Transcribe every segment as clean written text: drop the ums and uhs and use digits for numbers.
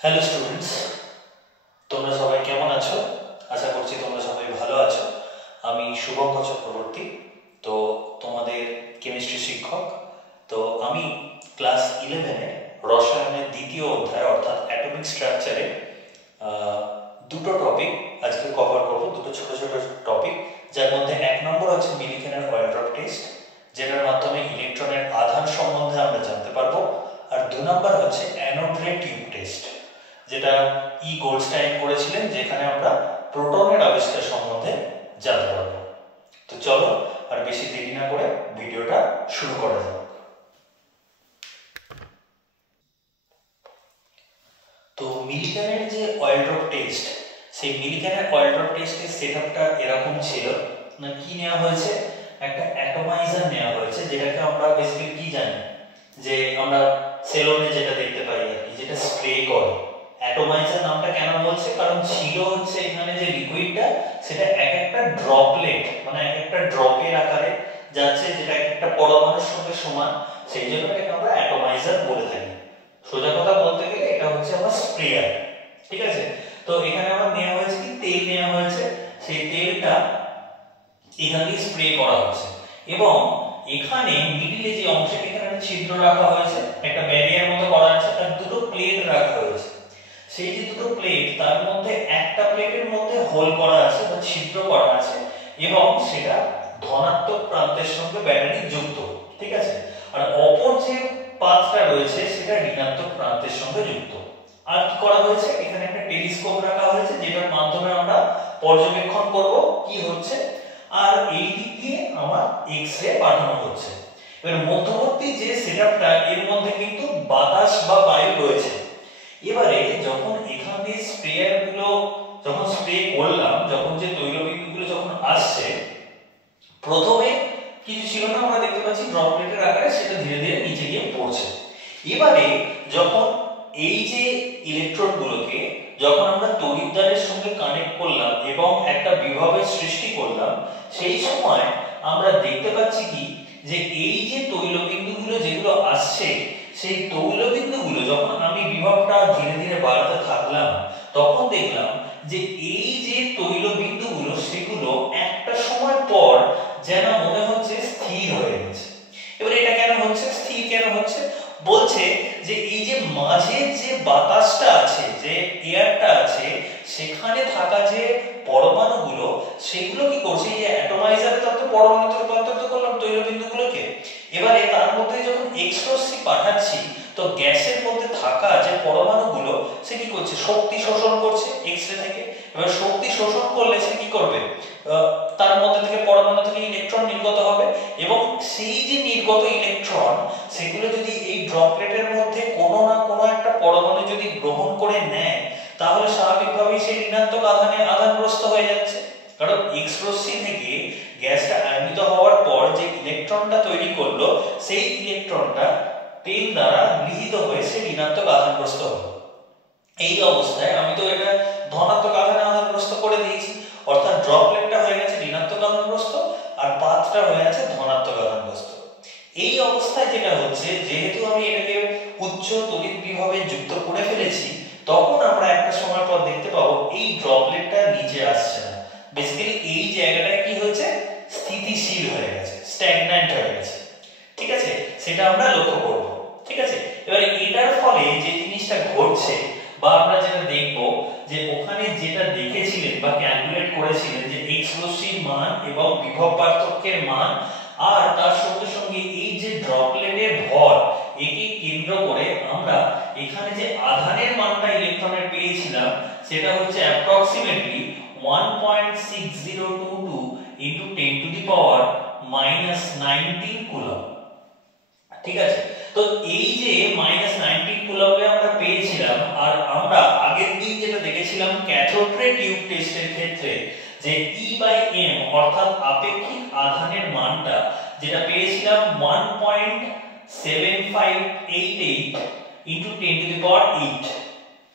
Hello students, তোমরা সবাই কেমন আছো? আশা করছি তোমরা সবাই ভালো আছো। আমি শুভঙ্কর চক্রবর্তী, তো তোমাদের কেমিস্ট্রি শিক্ষক। তো আমি ক্লাস 11-এ রসায়নের দ্বিতীয় অধ্যায় অর্থাৎ অ্যাটমিক স্ট্রাকচারে দুটো টপিক আজকে কভার করব, দুটো ছোট ছোট টপিক, যার মধ্যে 1 নম্বর হচ্ছে মিলিকেনের অয়েল ড্রপ টেস্ট, যেটার মাধ্যমে ইলেকট্রনের আধান সম্বন্ধে আমরা জানতে পারবো। আর 2 নম্বর হচ্ছে অ্যানোড রে টিউব টেস্ট, যেটা গোল্ডস্টাইন করেছিলেন, যেখানে আমরা প্রোটনের আবিষ্কার সম্বন্ধে জানতে পারবো। তো চলো আর বেশি দেরি না করে ভিডিওটা শুরু করা যাক। তো মিলিকেনের যে অয়েল ড্রপ টেস্ট, সেই মিলিকেনের অয়েল ড্রপ টেস্টের সেটআপটা এরকম ছিল না। কি নেওয়া হয়েছে? একটা অ্যাটমাইজার নেওয়া হয়েছে, যেটাকে আমরা বেসিক্যালি কি জানি, যে আমরা সেলুনে যেটা দেখতে পাই আর কি, যেটা স্প্রে করে। অ্যাটমাইজার নামটা কেন বলছে? কারণ ছিল হচ্ছে এখানে যে লিকুইডটা, সেটা এক একটা ড্রপলেট, মানে এক একটা ড্রপের আকারে যাচ্ছে, যেটা এক একটা পরমাণুর সঙ্গে সমান। সেই জন্য এটাকে আমরা অ্যাটমাইজার বলে থাকি। সোজা কথা বলতে গেলে এটা হচ্ছে আমার স্প্রেয়ার। ঠিক আছে? তো এখানে আমার নেওয়া হয়েছে কি, তেল নেওয়া হয়েছে। সেই তেলটা এখান দিয়ে স্প্রে করা হচ্ছে, এবং এখানে মিডিলে যে অংশে এখানে একটা ছিদ্র রাখা হয়েছে, একটা ব্যারিয়ার মতো করা আছে, আর দুটো প্লেট রাখা হয়েছে। সেই যে দুটো প্লেট, তার মধ্যে একটা প্লেটের মধ্যে হোল করা আছে বা ছিদ্র করা আছে, এবং সেটা ধনাত্মক প্রান্তের সঙ্গে ব্যাটারি যুক্ত। ঠিক আছে? আর অপর যে পাতটা রয়েছে সেটা ঋণাত্মক প্রান্তের সঙ্গে যুক্ত। আর কি করা হয়েছে? এখানে একটা টেলিস্কোপ রাখা হয়েছে, যেটার মাধ্যমে আমরা পর্যবেক্ষণ করব কি হচ্ছে। আর এই দিক দিয়ে আমার এক্স-রে পাঠানো হচ্ছে। এবার মধ্যবর্তী যে সেটআপটা, এর মধ্যে কিন্তু বাতাস বা বায়ু রয়েছে। এবারে যখন এখান দিয়ে স্প্রেয়ারগুলো যখন স্প্রে করলাম, যখন যে তৈলবিন্দুগুলো যখন আসছে, প্রথমে কিছু ছিল না, আমরা দেখতে পাচ্ছি ড্রপলেটের আকারে সেটা ধীরে ধীরে নিচে গিয়ে পড়ছে। এবারে যখন এই যে ইলেকট্রনগুলোকে যখন আমরা তড়িৎদ্বারের সঙ্গে কানেক্ট করলাম এবং একটা বিভবের সৃষ্টি করলাম, সেই সময় আমরা দেখতে পাচ্ছি কি, যে এই যে তৈলবিন্দুগুলো যেগুলো আসছে, সেই তৈলবিন্দুগুলো যখন আমি বিভবটা ধীরে ধীরে বাড়াতে থাকলাম, তখন দেখলাম যে এই যে তৈলবিন্দুগুলো, সেগুলো একটা সময় পর যেন মনে হচ্ছে স্থির হয়ে গেছে। এবার এটা কেন হচ্ছে, স্থির কেন হচ্ছে? বলছে যে এই যে মাঝে যে বাতাসটা আছে, যে এয়ারটা আছে, সেখানে থাকা যে পরমাণুগুলো, সেগুলো কি করছে, এই যে অ্যাটমাইজারে তো পরমাণুতে রূপান্তরিত করলাম তৈলবিন্দুগুলোকে। এবারে তার মধ্যে যখন এক্স রশ্মি পাঠাচ্ছি, তো গ্যাসের মধ্যে থাকা যে পরমাণুগুলো, সে কি করছে? শক্তি শোষণ করছে এক্স-রে থেকে। এবার শক্তি শোষণ করলে সে কি করবে? তার মধ্যে থেকে পরমাণু থেকে ইলেকট্রন নির্গত হবে, এবং সেই যে নির্গত ইলেকট্রন, সেগুলো যদি এই ড্রপলেটের মধ্যে কোনো না কোনো একটা পরমাণু যদি গ্রহণ করে নেয়, তাহলে স্বাভাবিকভাবেই সেই ঋণাত্মক আধানে আধানগ্রস্ত হয়ে যাচ্ছে। কারণ এক্স রশ্মি থেকে গ্যাসটা আয়নিত হওয়ার পর যে ইলেকট্রনটা তৈরি করলো, সেই ইলেকট্রনটা তেল দ্বারা গৃহীত হয়ে সে ঋণাত্মক আধানগ্রস্ত হলো। এই অবস্থায় আমি তো এটা ধনাত্মক আধানে আধানগ্রস্ত করে দিয়েছি, অর্থাৎ ড্রপলেটটা হয়ে গেছে ঋণাত্মক আধানগ্রস্ত, আর পাতটা হয়ে গেছে ধনাত্মক আধানগ্রস্ত। এই অবস্থায় যেটা হচ্ছে, যেহেতু আমি এটাকে উচ্চ তড়িৎ বিভবে যুক্ত করে ফেলেছি, তখন আমরা একটা সময় পর দেখতে পাবো এই ড্রপলেটটা নিচে আসছে না। বেসিক্যালি এই জায়গাটায় কি হয়েছে? স্থিতিশীল হয়ে গেছে, স্ট্যাগন্যান্ট হয়ে গেছে। ঠিক আছে? সেটা আমরা লক্ষ্য করব। ঠিক আছে? এবারে এটার ফলে যে জিনিসটা ঘটছে, বা আমরা যেটা দেখব, যে ওখানে যেটা দেখেছিলেন বা ক্যালকুলেট করেছিলেন, যে এক্স রশ্মির মান এবং বিভব পার্থক্যের মান, আর তার সঙ্গে সঙ্গে এই যে ড্রপলেটের ভর, একে কেন্দ্র করে আমরা এখানে যে আধানের মানটা ইলেকট্রনের পেয়েছিলাম, সেটা হচ্ছে approximately 1.6022 into 10 to the power -19 coulomb. ঠিক আছে? তো এই যে -19 কুলম্বে আমরা পেয়েছিলাম, আর আমরা আগের দিন যেটা দেখেছিলাম ক্যাথোড রে টিউব টেস্টের ক্ষেত্রে, যে E/m অর্থাৎ আপেক্ষিক আধানের মানটা যেটা পেয়েছিলাম 1.7588 into 10 to the power 8,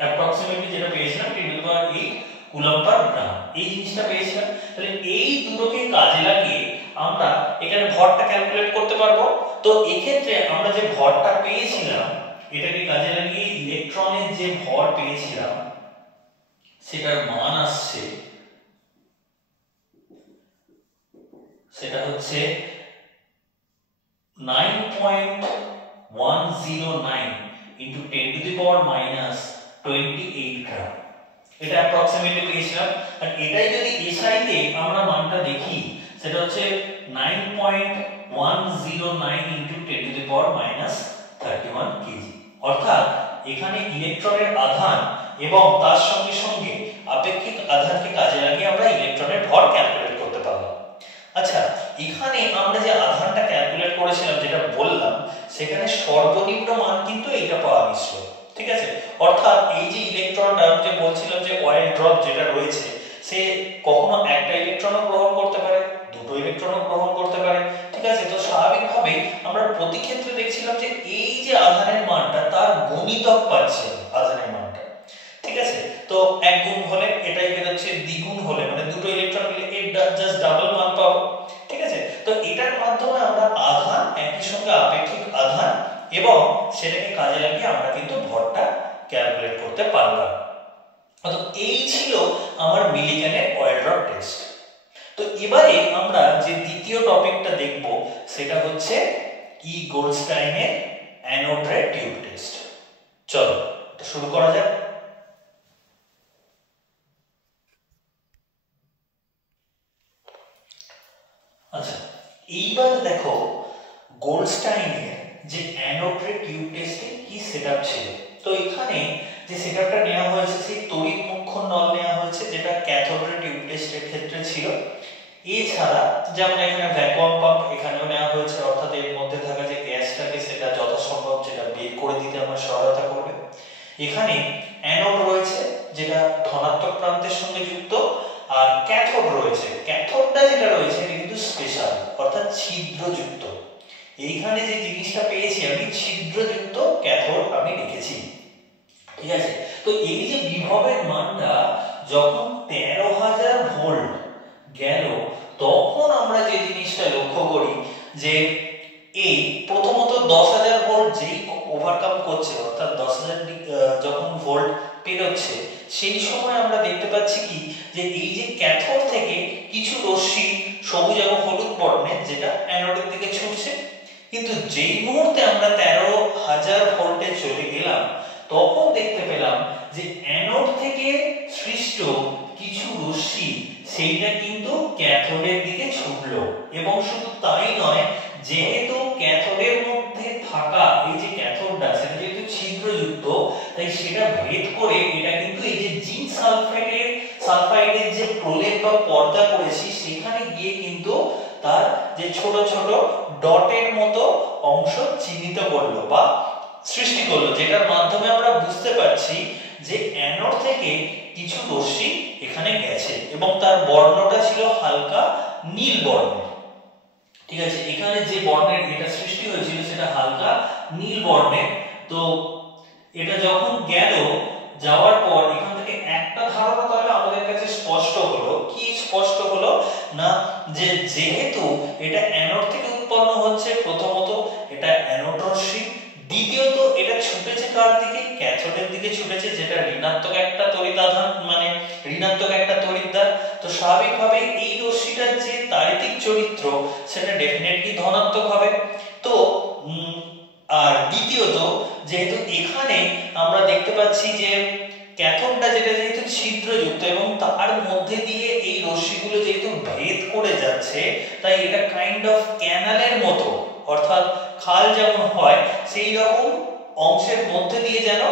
approximately যেটা পেয়েছিলাম 10 to the power 8 কুলম্ব পার গ্রাম, এই জিনিসটা পেয়েছিলাম। তাহলে এই দুটোকে কাজে লাগিয়ে আমরা এখানে ভরটা ক্যালকুলেট করতে পারবো। তো এই ক্ষেত্রে আমরা যে ভরটা পেয়েছিলাম, এটাকে কাজে লাগিয়ে ইলেকট্রন ইলেকট্রনের যে ভর পেয়েছিলাম সেটার মান আসছে, সেটা হচ্ছে 9.109 into 10 to the power minus 28 গ্রাম। এটা অ্যাপ্রক্সিমেটলি পেয়েছিলাম। আর এটাই যদি এসআই তে আমরা মানটা দেখি সেটা হচ্ছে 9.109 into 10 to the power minus 31 KG. অর্থাৎ এখানে ইলেকট্রনের আধান এবং তার সঙ্গে সঙ্গে আপেক্ষিক আধানকে কাজে লাগিয়ে আমরা ইলেকট্রনের ভর ক্যালকুলেট করতে পারলাম। আচ্ছা, এখানে আমরা যে আধানটা ক্যালকুলেট করেছিলাম যেটা বললাম, সেখানে সর্বনিম্ন মান কিন্তু এটা পাওয়া গেছিল, ঠিক আছে। অর্থাৎ এই যে ইলেকট্রনটা যে বলছিলাম যে অয়েল ড্রপ যেটা রয়েছে, সে কখনো একটা ইলেকট্রনও গ্রহণ করতে পারে, দুটো ইলেকট্রনও গ্রহণ করতে পারে, ঠিক আছে। তো স্বাভাবিকভাবে আমরা প্রতি ক্ষেত্রে দেখছিলাম যে এই যে আধানের মানটা তার গুণিতক পাচ্ছি আধানের মানটা, ঠিক আছে। তো এক গুণ হলে এটাই বেরোচ্ছে, দ্বিগুণ হলে মানে দুটো ইলেকট্রন মিলে এর জাস্ট ডাবল মান পাবো, ঠিক আছে। তো এটার মাধ্যমে আমরা আধান একই সঙ্গে আপেক্ষিক আধান এবং সেটাকে কাজে লাগিয়ে আমরা কিন্তু ভরটা ক্যালকুলেট করতে পারলাম। তো এই ছিল আমার মিলিকানের অয়েল ড্রপ টেস্ট। তো এবারে আমরা যে দ্বিতীয় টপিকটা দেখব সেটা হচ্ছে ই গোল্ডস্টাইনের অ্যানোড রে টিউব টেস্ট। চলো এটা শুরু করা যাক। আচ্ছা, এইবার দেখো গোল্ডস্টাইনের যে অ্যানোড রে টিউব টেস্টে কি সেটআপ ছিল। তো এখানে যে সেটআপটা নেওয়া হয়েছে সেই তড়িৎ মুখ্য নল নেওয়া হয়েছে, যেটা ক্যাথোড রে টিউব টেস্টের ক্ষেত্রে ছিল। এছাড়া যেমন এখানে ভ্যাকুয়াম পাম্প এখানেও নেওয়া হয়েছে, অর্থাৎ এর মধ্যে থাকা যে গ্যাসটাকে সেটা যথাসম্ভব যেটা বের করে দিতে আমার সহায়তা করবে। এখানে অ্যানোড রয়েছে যেটা ধনাত্মক প্রান্তের সঙ্গে যুক্ত, আর ক্যাথোড রয়েছে, ক্যাথোডটা যেটা রয়েছে এটা কিন্তু স্পেশাল অর্থাৎ ছিদ্রযুক্ত। এইখানে যে জিনিসটা পেয়েছি আমি ছিদ্রযুক্ত ক্যাথোড আমি লিখেছি, ঠিক আছে। তো এই যে বিভবের মানটা যখন 13,000 ভোল্ট গেল, তখন আমরা যে জিনিসটা লক্ষ্য করি যে এই প্রথমত 10,000 ভোল্ট যেই ওভারকাম করছে, অর্থাৎ 10,000 যখন ভোল্ট পেরোচ্ছে, সেই সময় আমরা দেখতে পাচ্ছি কি যে এই যে ক্যাথোড থেকে কিছু রশ্মি সবুজ এবং হলুদ বর্ণের যেটা অ্যানোডের দিকে ছুটছে। কিন্তু যেই মুহূর্তে আমরা 13,000 ভোল্টে চলে গেলাম, তখন দেখতে পেলাম যে অ্যানোড থেকে সৃষ্ট কিছু রশ্মি সেইটা কিন্তু ক্যাথোডের দিকে ছুটলো। এবং শুধু তাই নয়, যেহেতু ক্যাথোডের মধ্যে থাকা এই যে ক্যাথোডটা সেটা যেহেতু ছিদ্রযুক্ত, তাই সেটা ভেদ করে এটা কিন্তু এই যে জিঙ্ক সালফাইডের যে প্রলেপ বা পর্দা করেছি সেখানে গিয়ে কিন্তু তার যে ছোট ছোট ডটের মতো অংশ চিহ্নিত করলো বা সৃষ্টি করলো, যেটার মাধ্যমে আমরা বুঝতে পারছি যে অ্যানোড থেকে কিছু রশ্মি এখানে গেছে এবং তার বর্ণটা ছিল হালকা নীল বর্ণের, ঠিক আছে। এখানে যে বর্ণের এটা সৃষ্টি হয়েছিল সেটা হালকা নীল বর্ণের। তো এটা যখন গেল, যাওয়ার পর এখান থেকে একটা ধারণা তাহলে আমাদের কাছে স্পষ্ট হলো। কি স্পষ্ট হলো না, যে যেহেতু এটা অ্যানোড থেকে উৎপন্ন হচ্ছে, প্রথমত এটা অ্যানোড রশ্মি, দ্বিতীয়ত এটা ছুটেছে কার দিকে, ক্যাথোডের দিকে ছুটেছে, যেটা ঋণাত্মক একটা তড়িৎ আধান মানে ঋণাত্মক একটা তড়িৎদ্বার। তো স্বাভাবিকভাবে এই রশ্মিটার যে তাড়িতিক চরিত্র সেটা ডেফিনেটলি ধনাত্মক হবে। তো আর দ্বিতীয়ত যেহেতু এখানে আমরা দেখতে পাচ্ছি যে ক্যাথোডটা যেটা যেহেতু ছিদ্রযুক্ত এবং তার মধ্যে দিয়ে এই রশ্মিগুলো যেহেতু ভেদ করে যাচ্ছে, তাই এটা কাইন্ড অফ ক্যানালের মতো, অর্থাৎ খাল যেমন হয় সেই রকম অংশের মধ্যে দিয়ে যেন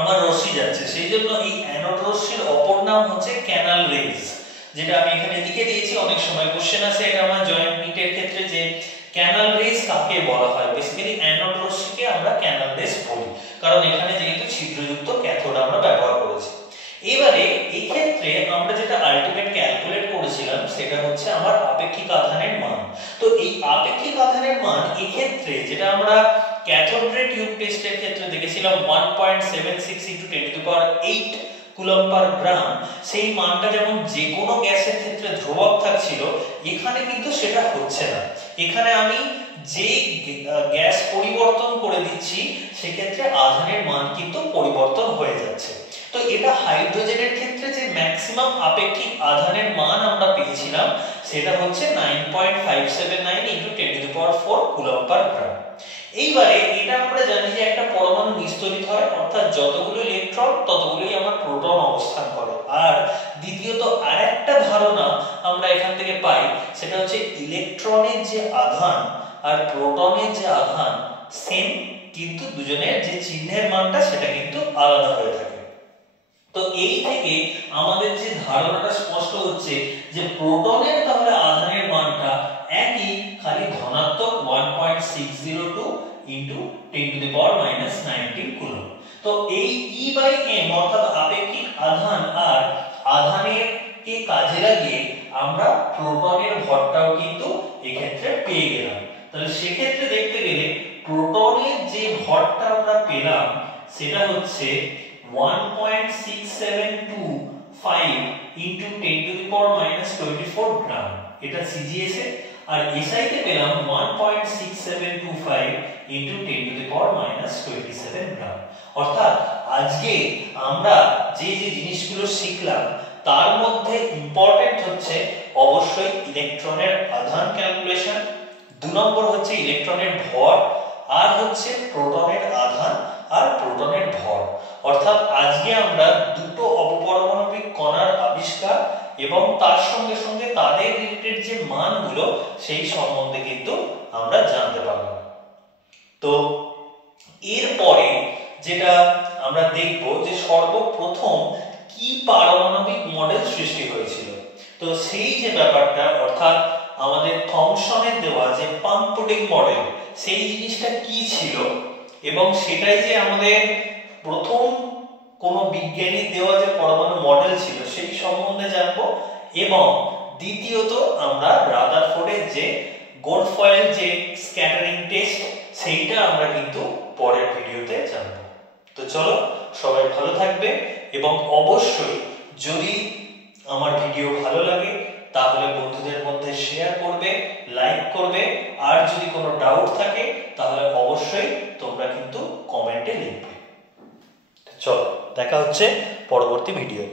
আমার রশ্মি যাচ্ছে। সেই জন্য এই অ্যানোড রশ্মির অপর নাম হচ্ছে ক্যানাল রেজ, যেটা আমি এখানে লিখে দিয়েছি। অনেক সময় কোশ্চেন আসে এটা আমার জয়েন্ট নিটের ক্ষেত্রে যে ক্যানাল রেজ কাকে বলা হয়। বেসিক্যালি অ্যানোড রশ্মিকে আমরা ক্যানাল রেজ বলি, কারণ এখানে যেহেতু ছিদ্রযুক্ত ক্যাথোড আমরা ব্যবহার করেছি। এবারে এই ক্ষেত্রে আমরা যেটা আলটিমেট ক্যালকুলেট করেছিলাম সেটা হচ্ছে আমার আপেক্ষিক আধানের মান। তো এই আপেক্ষিক আধানের মান এই ক্ষেত্রে যেটা আমরা ক্যাথোড রে টিউব টেস্টের ক্ষেত্রে দেখেছিলাম 1.76 × 10⁸ কুলম্ব পার গ্রাম, সেই মানটা যেমন যে কোনো গ্যাসের ক্ষেত্রে ধ্রুবক থাকছিল, এখানে কিন্তু সেটা হচ্ছে না। এখানে আমি যে গ্যাস পরিবর্তন করে দিচ্ছি সেক্ষেত্রে আধানের মান কিন্তু হাইড্রোজেনের ক্ষেত্রে যে ম্যাক্সিমাম আপেক্ষিক আধানের মান আমরা পেয়েছিলাম সেটা হচ্ছে 9.579 × 10⁴ কুলম্ব পার গ্রাম। এইবারে এটা আমরা জানি যে একটা পরমাণু নিস্তড়িত হয়, অর্থাৎ যতগুলো ইলেকট্রন ততগুলোই আমার প্রোটন অবস্থান করে। আর দ্বিতীয়ত আরেকটা ধারণা আমরা এখান থেকে পাই, সেটা হচ্ছে ইলেকট্রনের যে আধান আর প্রোটনের যে আধান সেম, কিন্তু দুজনের যে চিহ্নের মানটা সেটা কিন্তু আলাদা হয়ে থাকে। তো এই থেকে আমাদের যে ধারণাটা স্পষ্ট হচ্ছে যে প্রোটনের তাহলে আধানের মানটা একই, খালি ধনাত্মক 1.602 × 10⁻⁻19 কুলম্ব। তো এই E/m অর্থাৎ আপেক্ষিক আধান আর আধানের কে কাজে লাগিয়ে আমরা প্রোটনের ভরটাও কিন্তু এক্ষেত্রে পেয়ে গেলাম। তাহলে সেক্ষেত্রে দেখতে গেলে প্রোটনের যে ভরটা আমরা পেলাম সেটা হচ্ছে 1.6725 × 10⁻⁻24 গ্রাম, এটা সিজিএস এ। আর এসআই তে পেলাম 1.6725 × 10⁻⁻27 গ্রাম। অর্থাৎ আজকে আমরা যে যে জিনিসগুলো শিখলাম তার মধ্যে ইম্পর্টেন্ট হচ্ছে অবশ্যই ইলেকট্রনের আধান ক্যালকুলেশন, 2 নম্বর হচ্ছে ইলেকট্রনের ভর, আর হচ্ছে প্রোটনের আধান আর প্রোটনের ভর। অর্থাৎ আজকে আমরা দুটো অপপরমাণবিক কণার আবিষ্কার এবং তার সঙ্গে সঙ্গে তাদের রিলেটেড যে মানগুলো সেই সম্বন্ধে কিন্তু আমরা জানতে পারলাম। তো এরপরে যেটা আমরা দেখব যে সর্বপ্রথম কি পারমাণবিক মডেল সৃষ্টি হয়েছিল। তো সেই যে ব্যাপারটা, অর্থাৎ আমাদের থমসনের দেওয়া যে পাম্প পুডিং মডেল, সেই জিনিসটা কি ছিল এবং সেটাই যে আমাদের প্রথম কোন বিজ্ঞানী দেওয়া যে পরমাণু মডেল ছিল সেই সম্বন্ধে জানবো। এবং দ্বিতীয়ত আমরা রাদারফোর্ডের যে গোল্ডফয়েল যে স্ক্যাটারিং টেস্ট সেইটা আমরা কিন্তু পরের ভিডিওতে জানবো। তো চলো, সবাই ভালো থাকবে এবং অবশ্যই যদি আমার ভিডিও ভালো লাগে তাহলে বন্ধুদের মধ্যে শেয়ার করবে, লাইক করবে, আর যদি কোনো ডাউট থাকে তাহলে অবশ্যই তোমরা কিন্তু কমেন্টে লিখবে। চলো, দেখা হচ্ছে পরবর্তী ভিডিও।